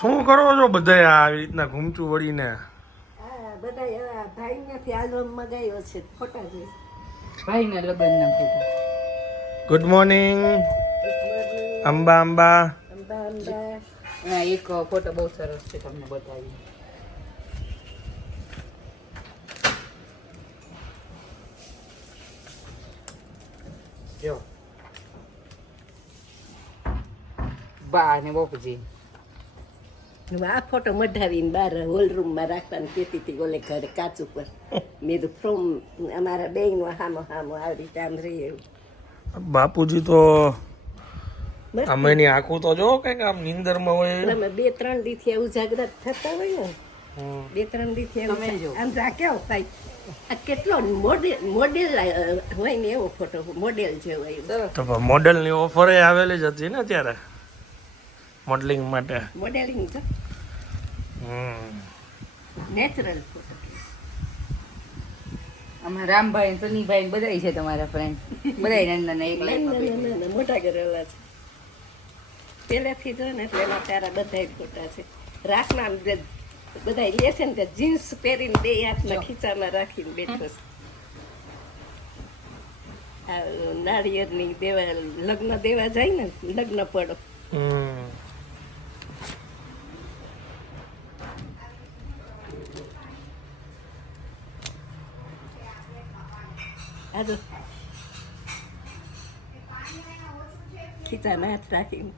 શું કરો છો બધા આવી રીતના ઘૂમચું વળીને? હા બધા ભાઈ ત્યાંથી આલ્બમ મગાવ્યો છે ફોટા છે. ભાઈના લગ્નના ફોટા ગુડ મોર્નિંગ અંબા અંબા. અંબા અંબા. એક ફોટો બહુ સરસ છે તમને બતાવી જો. બા ને બાપુજી. આ ફોટો મઢાવીને બહાર હોલ રૂમમાં રાખવાની કહેતી હતી ઓલે ઘરે કાચ ઉપર મેં તો ફ્રોમ અમારા બેનો હામો હામો આવી રીતે આમ રહી એવું બાપુજી તો બસ આખું તો જો કે આમ નીંદરમાં હોય તમે બે ત્રણ દીથી એવું જાગ્રત થતા હોય ને બે ત્રણ દીથી એવું જો. આમ રાખ્યો ભાઈ આ કેટલો મોડેલ મોડેલ હોય ને એવો ફોટો મોડેલ જેવો મોડેલની મોડેલની ઓફર આવેલી જ હતી ને ત્યારે મોડલિંગ માટે. મોડેલિંગ છે. હમ. નેચરલ અમારા રામભાઈ ને સનીભાઈ ને બધાય છે તમારા ફ્રેન્ડ બધા નાના નાના એક લાઈનમાં મોટા કરેલા છે. પહેલેથી જો ને એટલે એમાં તારા બધા ફોટા છે. રાખના બધા લે છે ને કે જીન્સ પહેરીને બે હાથમાં ખીચામાં રાખીને બેઠો છે. નાળિયેરની દેવા લગ્ન દેવા જાય ને લગ્ન પડો. હમ આ જો ખીચામાં હાથ રાખીને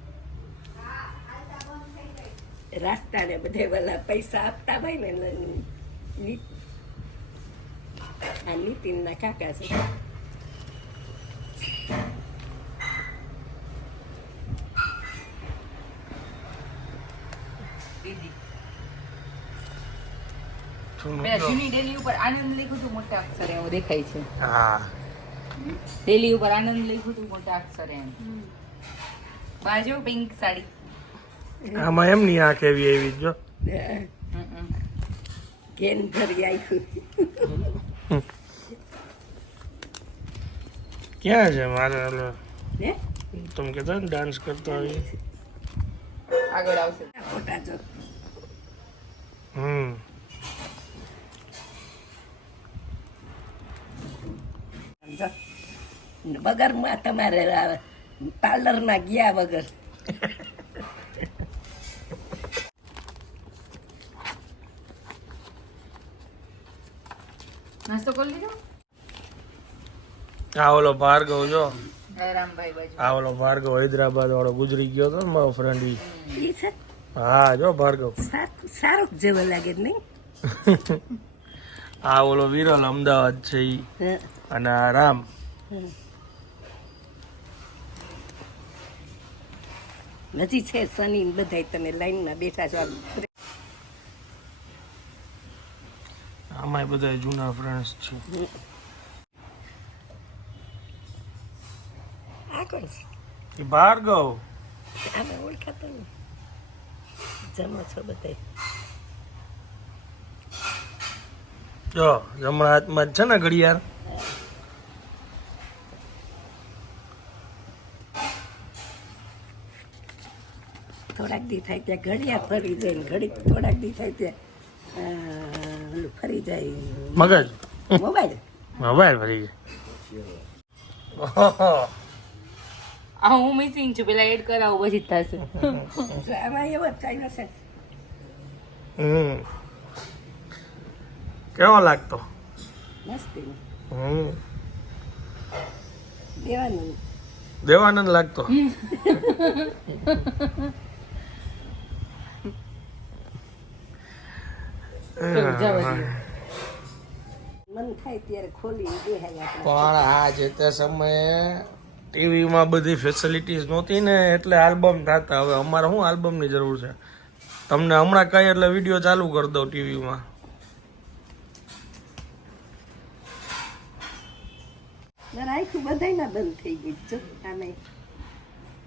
રાસ્તા ને બધે પેલા પૈસા આપતા હોય ને નીતિનના કાકા છે દીદી જૂનું ડેલી ઉપર આનંદ લખ્યું હતું મોટા અક્ષરે એવું દેખાય છે. હા. ડેલી ઉપર આનંદ લખ્યું હતું મોટા અક્ષરે એમ. બાજુ પિંક સાડી. આમાં એમ ની આ કેવી એવી જો કેન ભરી આવ્યું ક્યાં છે મારે ઓલો હે તમે કહેતા ને ડાન્સ કરતા હોય. આગળ આવશે. ફોટા જો. હમ. વગરમાં તમારે પાર્લરમાં ગયા વગર. નાસ્તો કરી લીધો? આ ઓલો ભાર્ગવ જો. આ ઓલો ભાર્ગવ હૈદરાબાદ વાળો ગુજરી ગયો હતો ને મારો ફ્રેન્ડ ઈ. હા જો ભાર્ગવ. સારું સારું જેવો લાગે નહીં? આ ઓલો વિરલ અમદાવાદ છે ઈ. અને આ રામ. હજી છે શનિ બધા બધાય તમે લાઈનમાં બેઠા છો. આમાં બધા જૂના ફ્રેન્ડ્સ છે. આ કોણ છે? ભાર્ગવ. આમાં ઓળખાતા ને જમો છો બધા જો જમણા હાથમાં છે ને ઘડિયાળ? થોડાક દી થાય ત્યાં ઘડિયા ફરી જાય ને ઘડી થોડાક દી થાય ત્યાં ફરી જાય. મગજ? મોબાઈલ? મોબાઈલ ફરી જાય આ હું મિસિંગ છું પેલા એડ કરાવું પછી જ થશે. આમાં એવો જ ચાલ્યો છે હમ. કેવો લાગતો? મસ્તી. હમ. દેવાનું દેવાનંદ લાગતો જવા દો મન થાય ત્યારે ખોલી દેહાય આપણે પણ આ જે તે સમયે ટીવીમાં બધી ફેસિલિટીઝ નહોતી ને એટલે આલ્બમ થતા. હવે અમારે શું આલ્બમની જરૂર છે? તમને હમણાં કહી એટલે વીડિયો ચાલુ કરી દઉં ટીવીમાં. આખું બંધ થઈ ગઈ જો આમે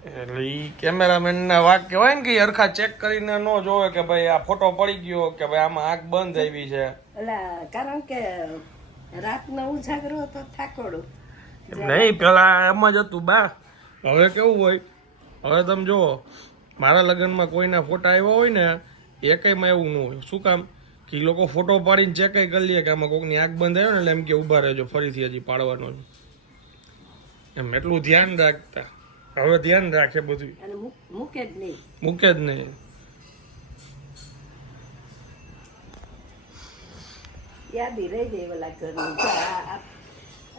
એટલે એ કેમેરામેનના વાક કહેવાય ને કે હરખા ચેક કરીને ન જોવે કે ભાઈ આ ફોટો પડી ગયો કે ભાઈ આમાં આંખ બંધ આવી છે. એટલે કારણ કે રાતનો ઉજાગરો હતો થાકોડો. નહીં પેલા એમ જ હતું બા. હવે કેવું હોય? હવે તમે જુઓ મારા લગ્નમાં કોઈના ફોટા આવ્યા હોય ને એકમાં એવું ન હોય. શું કામ? કે લોકો ફોટો પાડીને ચેક કરી લે કે આમાં કોકની આંખ બંધ આવ્યો ને એટલે એમ કે ઊભા રહેજો ફરીથી હજી પાડવાનો એમ એટલું ધ્યાન રાખતા. હવે ધ્યાન રાખે બધું અને મૂકે જ નહીં. મૂકે જ નહીં. યાદી રહી જાય ઓલા ઘરની.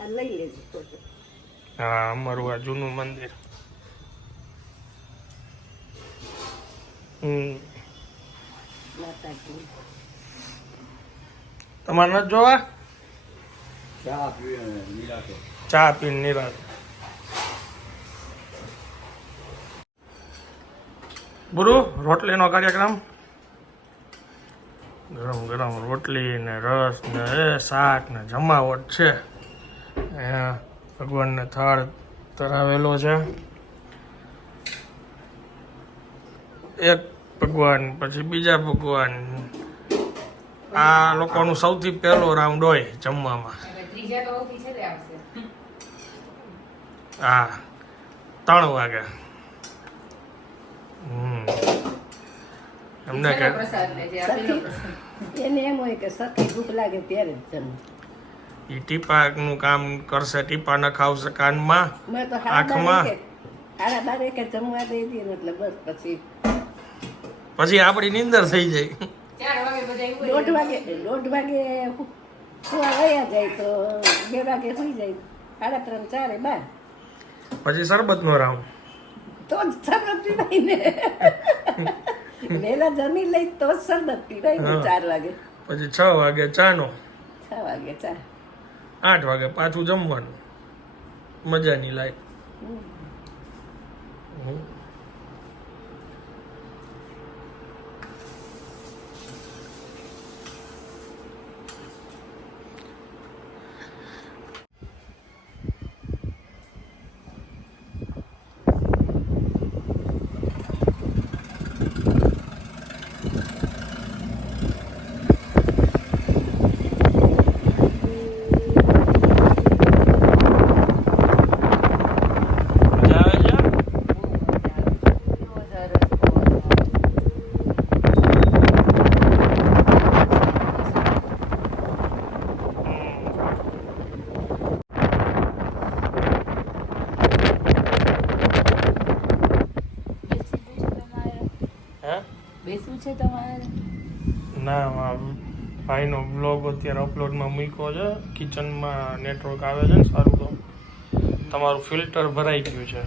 લઈ લેજો ફોટો. હા અમારું આ જૂનું મંદિર. હમ. તમારે નથી જોવા? ચા પીવે નિરાતે. ચા પીને નિરાશ ગુરુ રોટલીનો કાર્યક્રમ? ગરમ ગરમ રોટલી ને રસ ને એ શાક ને જમાવટ છે. ભગવાનને થાળ ધરાવેલો છે. એક ભગવાન પછી બીજા ભગવાન. આ લોકોનું સૌથી પહેલો રાઉન્ડ હોય જમવામાં. હા ત્રણ વાગે. હમ એમને કે. એને એમ હોય કે સખી ભૂખ લાગે ત્યારે જ જમે. એ ટીપાનું કામ કરશે ટીપા ન ખાવશે કાનમાં મેં તો આંખમાં? આરા બારે કે જમવા દઈ ને એટલે બસ પછી પછી આપણી નીંદર થઈ જાય. ચાર વાગે બધા એવું દોઢ વાગે દોઢ વાગે સુવા વયા જાય તો બે વાગે સુઈ જાય. સાડા ત્રણ ચારે બાર. પછી શરબતનો રાઉન્ડ. તો જ શરબત પીવાય ને વેલા જમી લઈ તો જ શરબત પીવાય ને ચાર વાગે. પછી છ વાગે ચા નો છ વાગે ચા આઠ વાગે પાછું જમવાનું. મજાની લાઈફ. મજા આવે છે હે બેસવું છે તમારે? ના ભાઈનો બ્લોગ અત્યારે અપલોડમાં મૂક્યો છે. કિચનમાં નેટવર્ક આવે છે ને સારું તો. તમારું ફિલ્ટર ભરાઈ ગયું છે.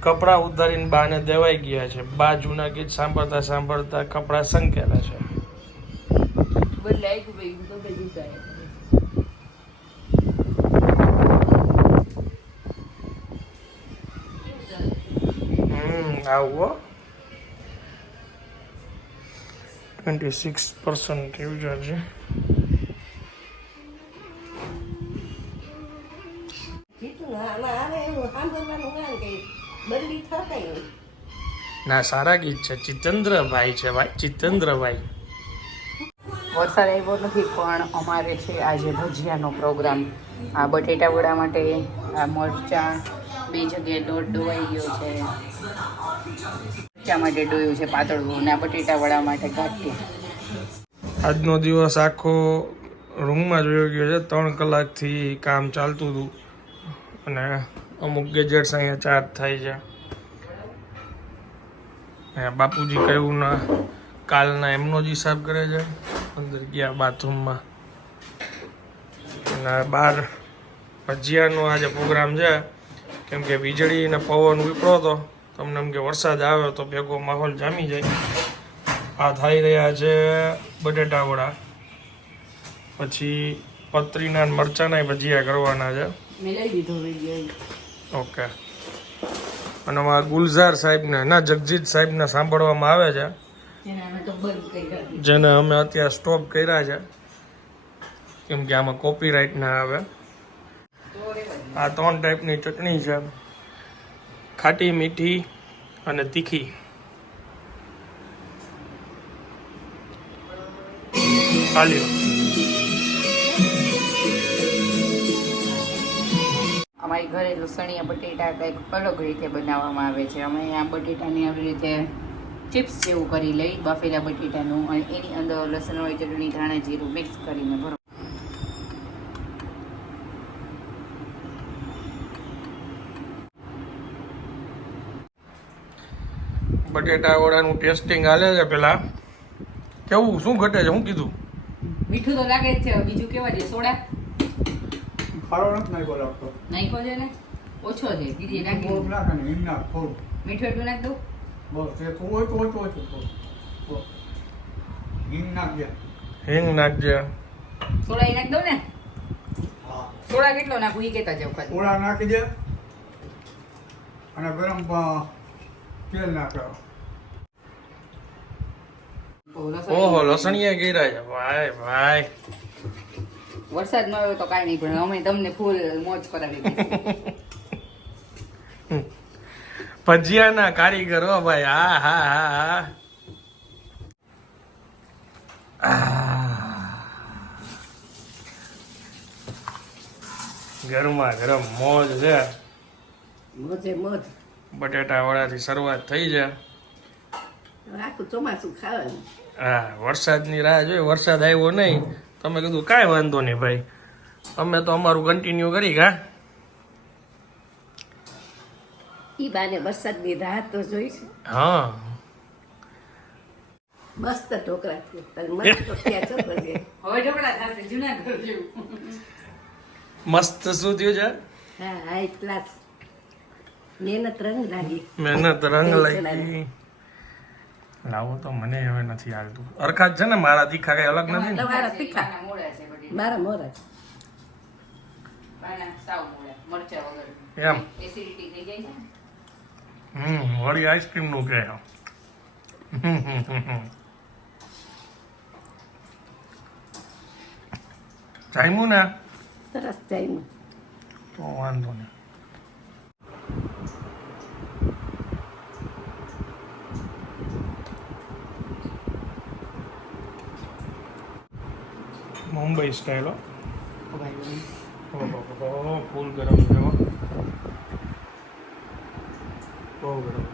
કપડાં ઉતારીને બાને દેવાઈ ગયા છે. બા જૂના ગીત સાંભળતા સાંભળતા કપડાં સંકેલા છે. આવું ટ્વેન્ટી સિક્સ પર્સન્ટ એવું નહીં ના, સારા ગીત છે. ચિતેન્દ્રભાઈ છે ભાઈ, ચિતેન્દ્રભાઈ. વરસાદ આવ્યો નથી, પણ અમારે છે આજે ભજીયાનો પ્રોગ્રામ. આ બટેટા વડા માટે આ મરચાં, બે જગ્યાએ દોઢ ડોવાઈ ગયો છે. મરચાં માટે ડોયું છે પાતળું ને આ બટેટા વડા માટે ગાંઠિયા. આજનો દિવસ આખો રૂમમાં જોયો ગયો છે. ત્રણ કલાકથી કામ ચાલતું હતું. અને અમુક ગેજેટ્સ અહીંયા ચાર્જ થાય છે. અહીંયા બાપુજી કહ્યું ના, કાલના એમનો જ હિસાબ કરે છે. અંદર ગયા બાથરૂમમાં. અને બહાર ભજીયાનો આજે પ્રોગ્રામ છે. કેમ કે વીજળી ને પવન ઉપડો હતો તમને એમ કે વરસાદ આવ્યો તો ભેગો માહોલ જામી જાય. આ થઈ રહ્યા છે બટેટાવડા. પછી પતરીના ને મરચાના ભજીયા કરવાના છે. ઓકે. અને આમાં ગુલઝાર સાહેબને ના જગજીત સાહેબને સાંભળવામાં આવે છે. જેને અમે અત્યારે સ્ટોપ કર્યા છે. કેમ કે આમાં કોપીરાઇટ ના આવે. આ ત્રણ ટાઈપની ચટણી છે. ખાટી મીઠી અને તીખી. અમારી ઘરે લસણિયા બટેટા કંઈક અલગ રીતે બનાવવામાં આવે છે. અમે આ બટેટાની આવી રીતે ચિપ્સ જેવું કરી લઈ, બાફેલા બટેટાનું અને એની અંદર લસણ હોય, ચટણી, ધાણા જીરું મિક્સ કરીને ભરો બટેટા વડાનું ટેસ્ટિંગ હાલે છે પેલા. કેવું શું ઘટે છે? શું કીધું? મીઠું તો લાગે જ છે બીજું કેવા છે સોડા? ખારો નથી નાખ્યો લાગતો. નાખ્યો છે ને? ઓછો છે દીદી નાખી થોડુંક નાખે ને હિંગ નાખ થોડું મીઠું એટલું નાખ દઉં બસ એ થોડું હોય તો ઓછું ઓછું થોડું. બસ. હિંગ નાખજે હિંગ નાખજે સોડા એ નાખ દઉં ને? હા. સોડા કેટલો નાખું? એ કહેતા જાવ ખાલી. થોડા નાખી દે. અને ગરમ પ- તેલ નાખ્યો ઓહો લસણિયા ગીરા છે. ભાઈ ભાઈ. વરસાદ ન આવ્યો તો કાંઈ નહીં પણ અમે તમને ફૂલ મોજ કરાવી ભજીયાના કારીગર હો ભાઈ. હા હા હા હા. ગરમા ગરમ મોજ છે. મોજે મોજ. બટેટા વડાથી શરૂઆત થઈ છે. આખું ચોમાસું ખાવાનું. હા વરસાદની રાહ જોઈ વરસાદ આવ્યો નહીં. તમે કીધું કાંઈ વાંધો નહીં ભાઈ. અમે તો અમારું કન્ટિન્યુ કરી ગા ઈ બાને વરસાદની રાહત તો જોઈ છે. હા. મસ્ત ઢોકળા મસ્ત થયા છો પછી હવે ઢોકળા થશે જુનાગઢ મસ્ત શું થયું છે? હા હાઈ ક્લાસ મહેનત રંગ લાગી. મહેનત રંગ લાગી. લાવો તો મને હવે નથી આવતું અરખાત છે ને મારા તીખા કઈ અલગ નથી ને? તમારા તીખા મારા મોરા એમ. એસિડિટી થઈ જાય છે ને. હમ વળી આઈસ્ક્રીમનું કે જામ્યું ને? સરસ જાય તો વાંધો નહીં. મુંબઈ સ્ટાઇલ હો. ફૂલ ગરમ છે બહુ ગરમ.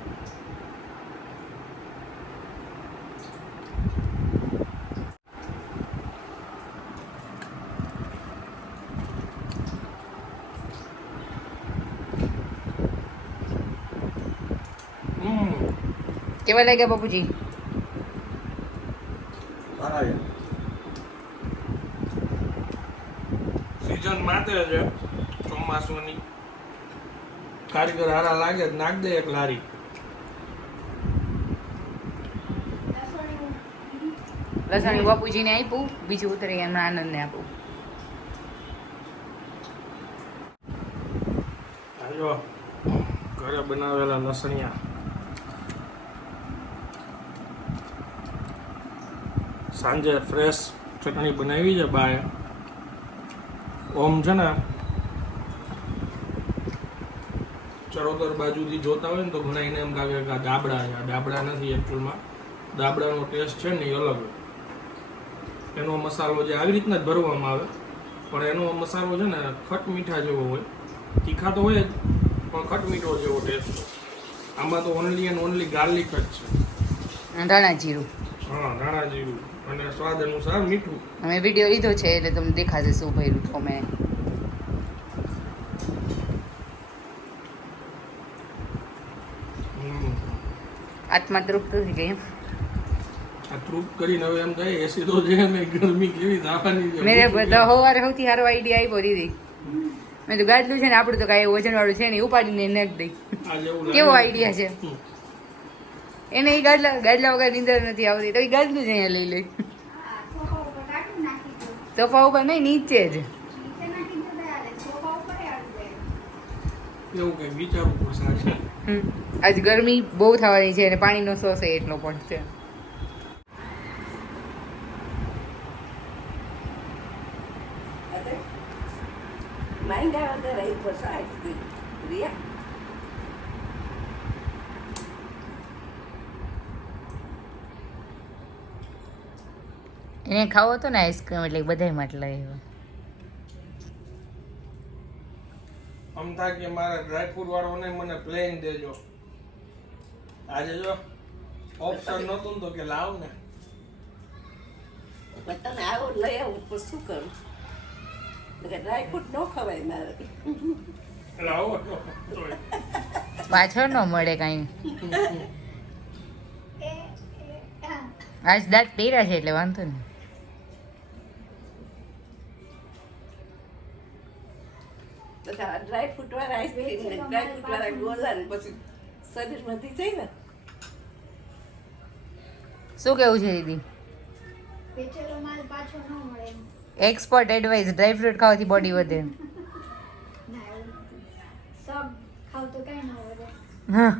હમ કેવા લાગ્યા બાપુજી સારા છે સિઝન માત્ર છે ચોમાસુની. કારીગર હારા લાગે નાખ દે એક લારી. લસણી બાપુજીને આપ્યું બીજું ઉતરે એમના આનંદને આપું આજો ઘરે બનાવેલા લસણિયા. સાંજે ફ્રેશ ચટણી બનાવી છે બાએ. ઓમ છે ને ચરોતર બાજુથી જોતા હોય ને તો ઘણા એને એમ લાગે કે આ દાબડા છે. આ દાબડા નથી એકચ્યુઅલમાં દાબડાનો ટેસ્ટ છે ને એ અલગ એનો મસાલો જે આવી રીતના જ ભરવામાં આવે. પણ એનો મસાલો છે ને ખટ મીઠા જેવો હોય. તીખા તો હોય જ પણ ખટ મીઠો જેવો ટેસ્ટ આમાં તો ઓનલી એન્ડ ઓનલી ગાર્લિક જ છે. રાણા જીરું. હા રાણા જીરું. અને સ્વાદ અનુસાર મીઠું. અમે વીડિયો લીધો છે એટલે તમને દેખાશે શું ભર્યું તો મેં આત્મા તૃપ્ત થઈ ગઈ આ ટ્રૂપ કરીને હવે એમ થાય એસી તો છે ને ગરમી કેવી થવાની છે. મેરે બધા સવારે સૌથી સારો આઈડિયા આવ્યો દીદી. મેં તો ગાજલું છે ને આપણું તો કાંઈ વજન વાળું છે ને ઉપાડીને નાખ દઈ. કેવો આઈડિયા છે. એને એ ગાડલા ગાજલા વગર નીંદર નથી આવતી તો એ ગાડલું જ અહીંયા લઈ લઈ સોફા ઉપર નહીં નીચે જ. આજે. ગરમી બહુ થવાની છે અને પાણીનો સોસ એટલો પણ છે. મહેંગા વગર રહી તો સાહેબ રિયા એને ખાવો હતો ને આઈસ્ક્રીમ એટલે બધાય માટે લઈ આવ્યો. આમ થાય કે મારા ડ્રાયફ્રૂટ વાળોને મને પ્લેન દેજો. આજે જો ઓપ્શન નહોતું ને તો કે લાવ ને. પણ તને આવો લઈ આવું તો શું કરું? ડ્રાયફ્રૂટ ન ખવાય મારે. લાવો. પાછળ ન મળે કાંઈ. આજ દાંત પીરા છે એટલે વાંધો નહીં. બધા ડ્રાયફ્રૂટ વાળા આઈસ્ક્રીમ ને ડ્રાયફ્રૂટ વાળા ગોલા ને પછી શરીર વધી જાય ને શું કેવું છે દીદી? વેચેલો માલ પાછો ન મળે એક્સપર્ટ એડવાઇસ ડ્રાયફ્રૂટ ખાવાથી બોડી વધે. ના એવું નથી. સબ ખાવ તો કઈ ન વધે. હા.